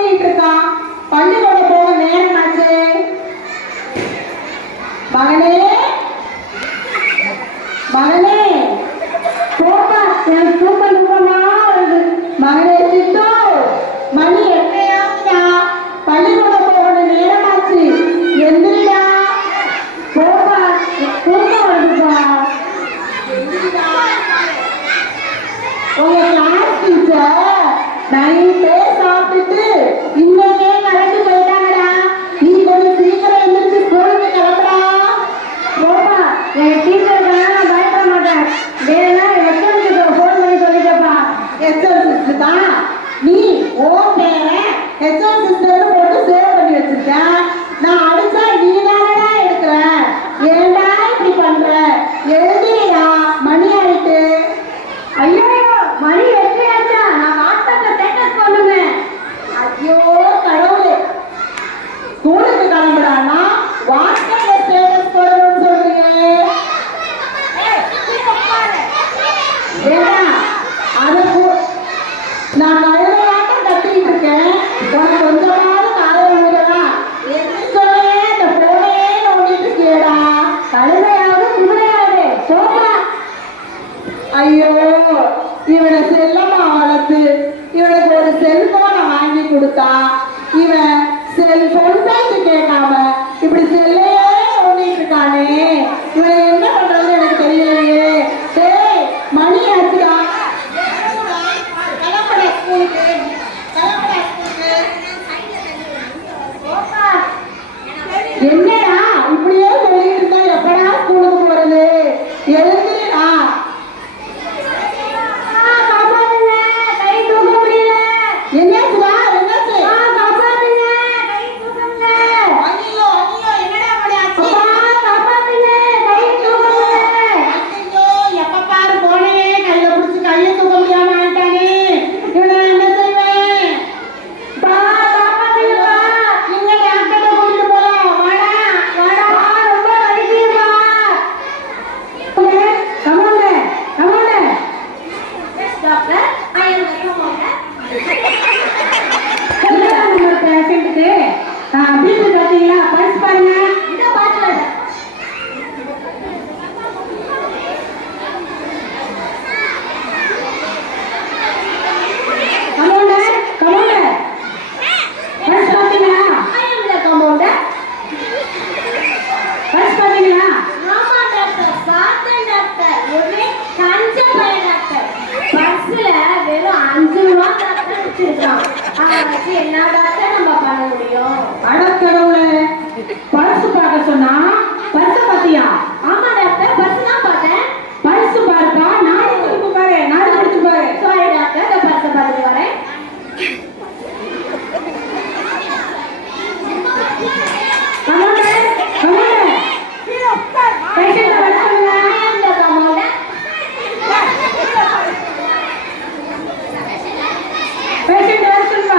நோண்டிட்டு இருக்கான். பள்ளிக்கூட போக நேரம் ஆச்சு. மகனே மகனே போப்பா, எனக்கு தூக்கம் தூக்கமா வருது. மகனே சிட்டு, மணி எட்டையாச்சுடா, பள்ளிக்கூட போகணும் நேரம் ஆச்சு. எந்திரிடா, போப்பா, தூக்கம் வருதுப்பா. உங்க கிளாஸ் டீச்சர் நைட்டே சாப்பிட்டுட்டு இன்னைக்கே கலந்து போயிட்டாங்கடா. நீ கொஞ்சம் சீக்கிரம் எந்திரிச்சு ஸ்கூலுக்கு கிளம்புடா. போப்பா, எங்க டீச்சருக்காக நான் பயப்பட மாட்டேன். வேணா ஹெச்எம்க்கு ஃபோன் பண்ணி சொல்லிட்டப்பா. ஹெச்எம் சிஸ்டர் தான், நீ ஓ பேரை ஹெச்எம் சிஸ்டர்னு போட்டு சேவ் பண்ணி வச்சிருக்க. நான் அடிச்சா நீ தானடா எடுக்கிற. ஏண்டா இப்படி பண்ற? எழுதிடா, மணி ஆயிட்டு. ஐயோ, மணி எட்டையாச்சா? நான் வாட்ஸ்அப்ல ஸ்டேட்டஸ் பண்ணுவேன். ஐயோ கடவுளே, ஸ்கூலுக்கு கிளம்புறானா வாட்ஸ்அப்ல ஸ்டேட்டஸ் போடணும்னு சொல்றீங்க. ஏண்டா அது நான் கழுதையாட்டம் கத்திட்டு இருக்கேன். உனக்கு கொஞ்சமாவது காலையில் விடுதா? எதுக்கவே இந்த போனையே நோண்டிட்டு இருக்கியடா. கழுதையாவது குதிரையாவது போடா. ஐயோ, இவனை செல்லமா வளர்த்து இவனுக்கு ஒரு செல்போனை வாங்கி கொடுத்தா இவன் செல்போன் பேச்சு கேட்காம இப்படி செல்லையே நோண்டிட்டு இருக்கானே. இவனை என்ன பண்றது எனக்கு தெரியலையே. டேய், மணி ஆச்சுடா, கிளம்புடா ஸ்கூலுக்கு, கிளம்புடா ஸ்கூலுக்கு. என்னடா இப்படியே சொல்லிட்டு இருந்தா எப்படா ஸ்கூலுக்கு போறது? எழுந்திரா. என்னாச்சுடா, என்னாச்சு? ஐயோ ஐயோ, என்னடா அப்படி ஆச்சு? ஐயோ, எப்ப பாரு போனே கையில பிடிச்சு கையை தூக்க முடியாம ஆயிட்டானே. இவனை என்ன செய்வேன்? நீங்க டாக்டரை கூட்டிட்டு போலாம். வாடா வாடா, ரொம்ப வலிக்குதுப்பா. Commander commander. Doctor, I am commander. பேஷண்ட்டுக்கு பிபி பார்த்தீங்களா? பல்ஸ் பாருங்க. இந்த பாட்டில் கமாண்டர் கமாண்டர், பல்ஸ் பார்த்தீங்களா? கமாண்டர், பல்ஸ் பார்த்தீங்களா? ஆமா டாக்டர், பார்த்தேன் டாக்டர். ஒரே கஞ்ச பய டாக்டர். பல்ஸ்ல வெறும் 5 ரூபா டாக்டர் வச்சிருக்கான். அது என்ன டாக்டர் நம்ம பண்ண முடியும்? அடக்கடவுளே, பல்ஸ் பார்க்க சொன்னா பல்ஸ் பாத்தியா? ஆமா டாக்டர், பல்ஸ் தான் பார்த்தேன். பல்ஸ் பார்ப்பா, நாடி துடிப்பு பாரு, நாடி துடிப்பு பாரு. சாரி டாக்டர், நான் பல்ஸ் பார்த்துட்டு வரேன். கமாண்டர் கமாண்டர், பேஷண்ட் வர சொல்லுங்க. இந்த கமாண்டர், பேஷண்ட் வர சொல்லுங்க.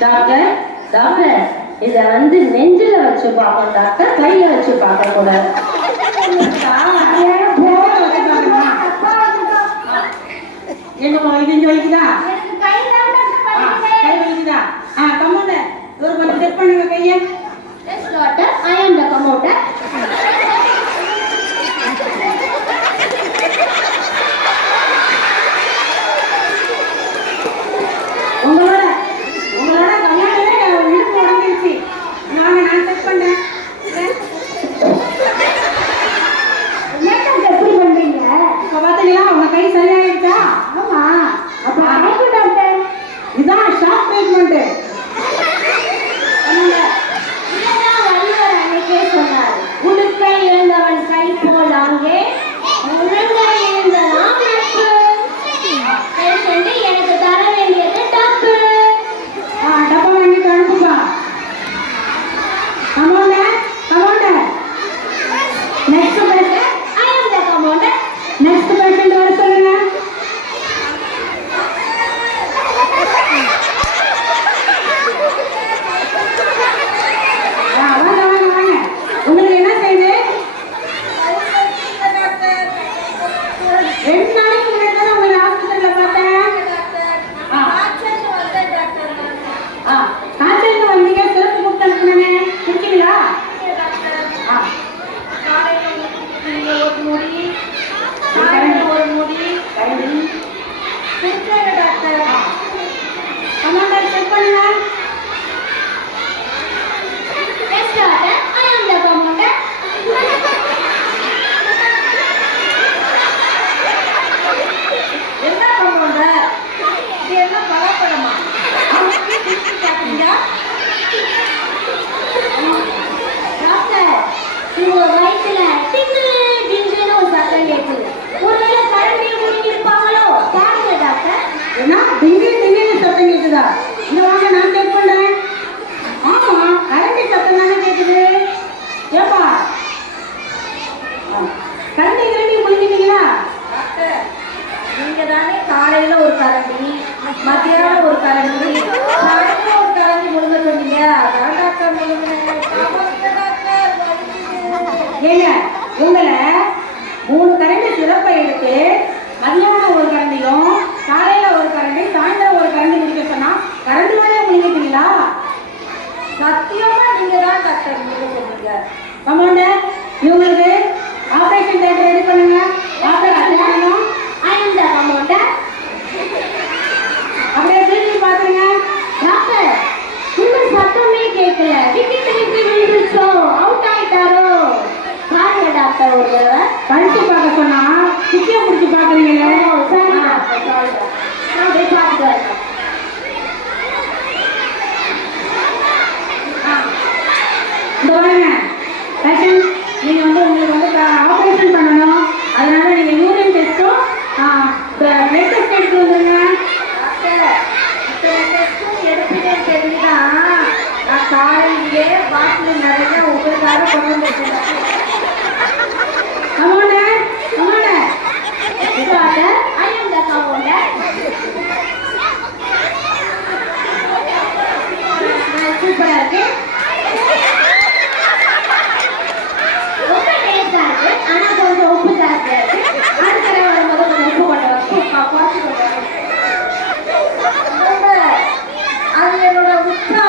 டாக்டர் டாக்டர், இதை நெஞ்சில வச்சு பார்க்கணும் டாக்டர், கையில வச்சு பார்க்க கூடாது. என்ன வலிக்குது? வலிக்குதா? கை வலிக்குதா? கமாண்டர், ஒரு கொஞ்சம் செக் பண்ணுங்க கையை. Yes doctor, I am the commander. உங்களோட கமாண்டரே இடுப்பு உடஞ்சிருச்சு. நான் செக் பண்ணேன். எப்படி பண்றீங்க? இப்ப பாத்தீங்களா, உங்க கை சரியாயிடுச்சா? ஆமா. அப்ப டாக்டர், இதான் ஷாக் ட்ரீட்மெண்ட். உடுக்கை இருந்தவன் கை போல் அங்கே முழங்கை இருந்ததாம் நட்பு. எனக்கு தர வேண்டியது டப்பு. டப்பா வாங்கிட்டு அனுப்புப்பா. காய்ச்சலுக்கு வந்தீங்க சிறப்பு கொடுத்து அனுப்புனே குடிக்கிறீங்களா? ஒரு முடி ஒரு முடி குடிச்சாங்க டாக்டர். கமாண்டர் செக் பண்ணுங்க. என்ன கம்பவுண்டர்? இது என்ன பலப்படமா? டாக்டர், உங்க வயித்துல டிங்கு டிங்குன்னு ஒரு சத்தம் கேட்குது. ஒருவேளை கரண்டியை முடிஞ்சு இருப்பாங்களோ? பாருங்க டாக்டர். என்ன டிங்கு டிங்குன்னு சத்தம் கேட்குதா? இங்க வாங்க, நான் செக் பண்றேன். ஆமா, கரண்டி சத்தம் தானே கேட்குது. ஏப்பா கரண்டி கரண்டி முடிஞ்சிட்டீங்களா? டாக்டர், நீங்க தானே காலையில ஒரு கரண்டி, மத்தியானம் ஒரு கரண்டி, சாயந்தரம் ஒரு கரண்டி முழுங்க சொன்னீங்க. அதான் டாக்டர் முழுங்கினேன். ஏங்க உங்களை 3 கரண்டி சிறப்பை எடுத்து மதியானம் ஒரு கரண்டியும் காலையில ஒரு கரண்டி சாயந்தரம் ஒரு கரண்டி முடிக்க சொன்னா கரண்டி வேலையை முடிக்கிறீங்களா? சத்தியமா நீங்க தான் டாக்டர் முழுங்க சொன்னீங்க. கமாண்டர், இவங்களுக்கு ஆபரேஷன் தியேட்டர் ரெடி பண்ணுங்க. ஆபரேஷன் பண்ணணும். I am the commander. அப்படியே திரும்பி பாத்துருங்க. டாக்டர், உங்க சத்தமே கேட்கல. விக்கெட் விழுந்துச்சோ? அவுட் ஆயிட்டாரோ? பாருங்க டாக்டர் ஒரு தடவை. படிச்சு பார்க்க சொன்னா குச்சியை பிடிச்சி பாக்குறீங்கல்ல? சரி டாக்டர், சாரி டாக்டர். நான் போய் பார்த்துட்டு வரேன். இந்த பாருங்க பேஷண்ட், நீங்க உங்களுக்கு ஆபரேஷன் பண்ணணும். அதனால நீங்க யூரின் டெஸ்ட்டும் பிளட் டெஸ்ட் எடுத்து வந்துருங்க. டாக்டர், இத்தனை டெஸ்டும் எடுத்துட்டேன்னு தெரிஞ்சுதான் நான் காலையிலே பாட்டில் நிறைய உங்களுக்காக கொண்டு வந்துருக்கேன். Commander, commander, doctor, I am the commander. சூப்பரா இருக்கு. ரொம்ப டேஸ்டா இருக்கு. ஆனா கொஞ்சம் உப்பு ஜாஸ்தியா இருக்கு. அடுத்த தடவை வரும்போது கொஞ்சம் உப்பு கொண்டு குறைச்சி கொண்டு வரேன். டாக்டர், அது என்னோட உச்சா.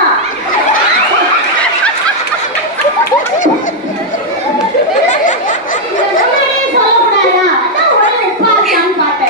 இதை முன்னாடியே சொல்லக்கூடாதா? அதான் உடனே உப்பா இருக்கான்னு பார்த்தேன்.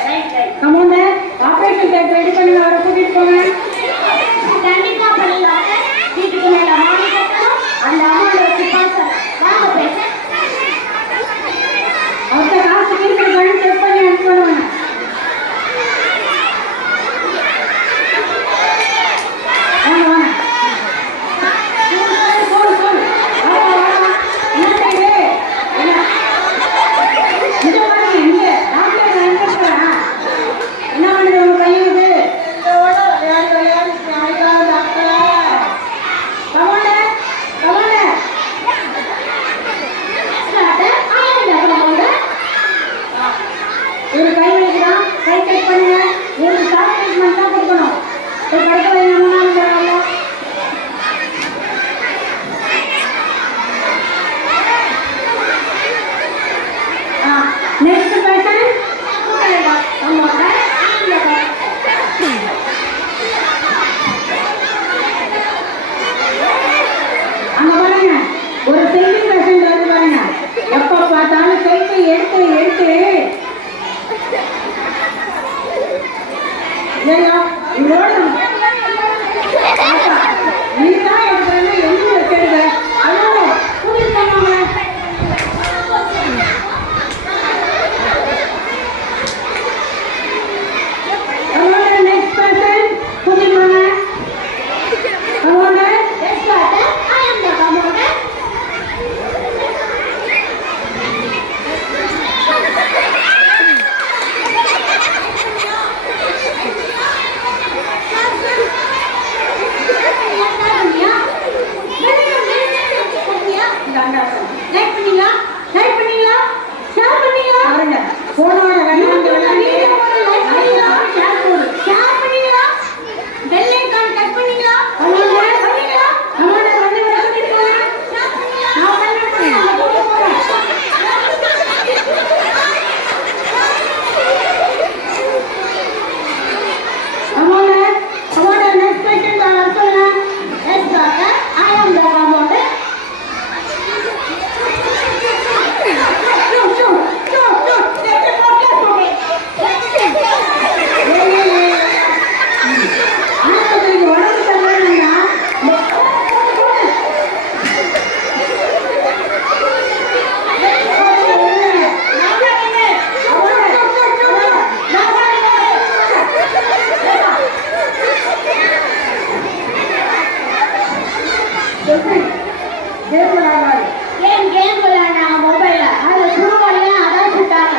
கேம் விளையாடாது. ஏன் கேம் விளையாடுறாங்க மொபைல்ல? அது சுடுவாங்க, அதான் சுட்டாங்க.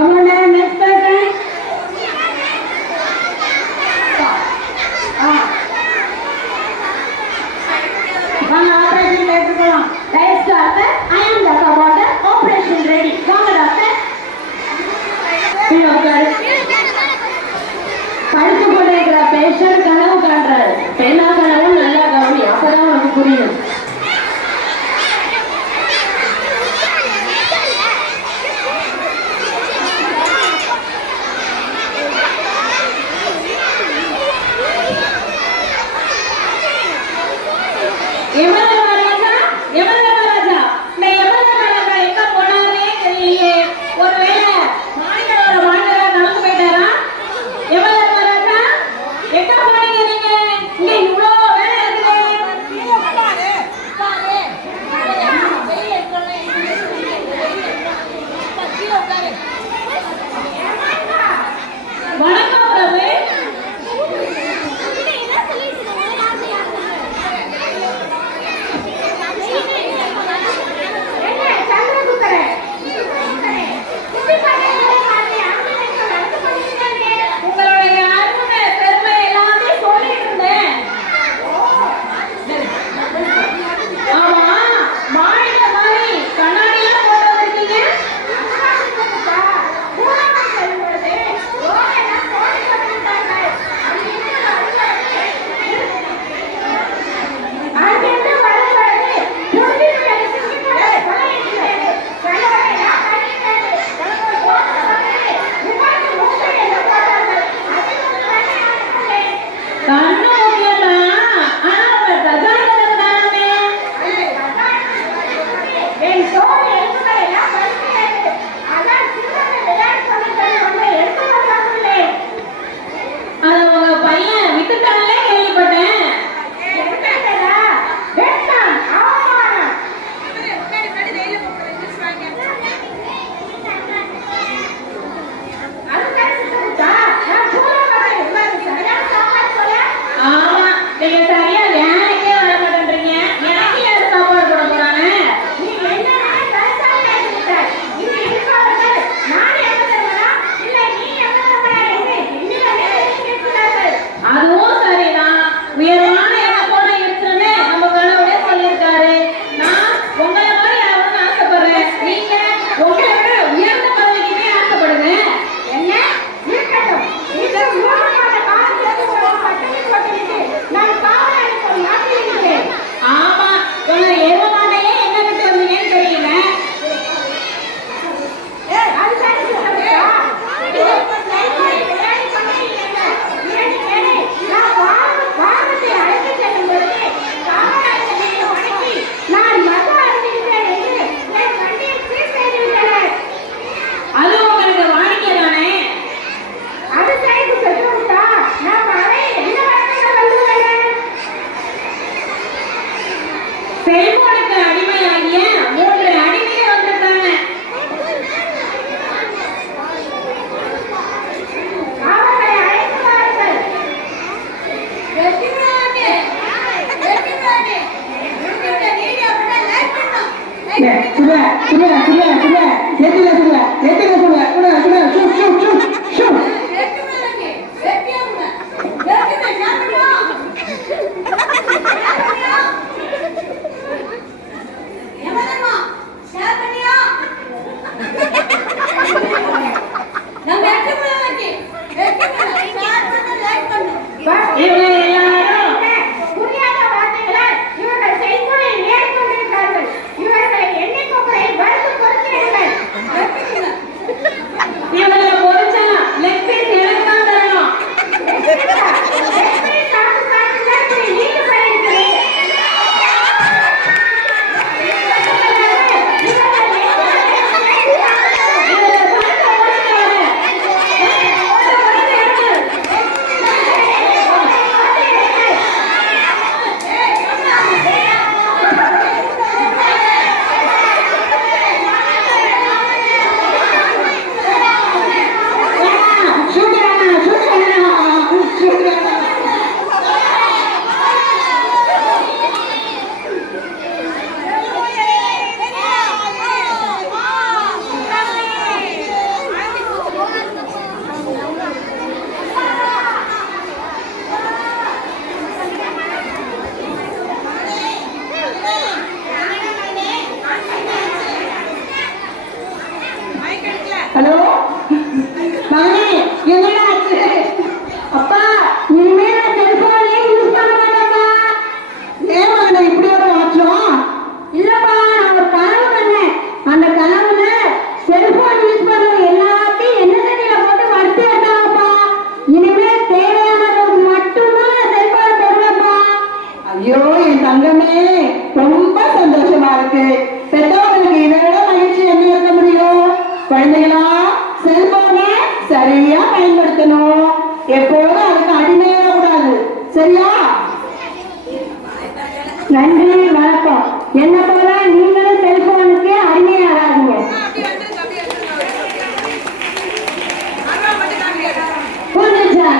ஆமாண்ணே, next person. வாங்க ஆபரேஷன் எடுத்துக்கலாம். Right doctor, I am the commander. Operation ready. வாங்க டாக்டர். கீழே உட்காரு. படித்து கொண்டிருக்கிற பேஷண்ட் கனவு காண்றாரு. என்ன கனவு நல்லா கவனி, அப்பதான் உனக்கு புரியும். வணக்கம் பிரபு. உங்களுடைய அருமை பெருமை எல்லாமே சொல்லிட்டு இருந்தேன். ஆமா, மாநில மாதிரி கண்ணாடிலாம் போட்டு வந்திருக்கீங்க. கண்ணு முக்கியம்தான். ஆனா உங்க கஜானதன் தானே. அத உங்க பையன் விட்டுட்டாங்களே கேள்விப்பட்டேன். ஆமா, நீங்க சரியா வேலைக்கே வர மாட்டேன்றீங்க. எனக்கு யாரு சாப்பாடு போட போறாங்க? அதுவும் சரிதான். உயர்வான இடம் போல இருக்குன்னு நம்ம கடவுளே சொல்லியிருக்காரு. நான் உங்களை மாதிரி ஆகணும்னு ஆசைப்படுறேன். நீங்க உங்களை விட உயர்ந்த பதவிக்குமே ஆசைப்படுங்க. ஆமா, உங்க ஏவமானையே என்ன விட்டு வந்தீங்கன்னு தெரியல. அது உங்களுக்கு வாடிக்கை தானே. செல்போனுக்கு அடிமையாகிய 3 அடிமைகள் வந்திருக்காங்க. இவங்க எல்லாரும் இவங்களை பொறிச்ச நன்றி, வணக்கம். என்ன போல நீங்களும் செல்போனுக்கு அடிமையாகாதீங்க. புரிஞ்சுச்சா?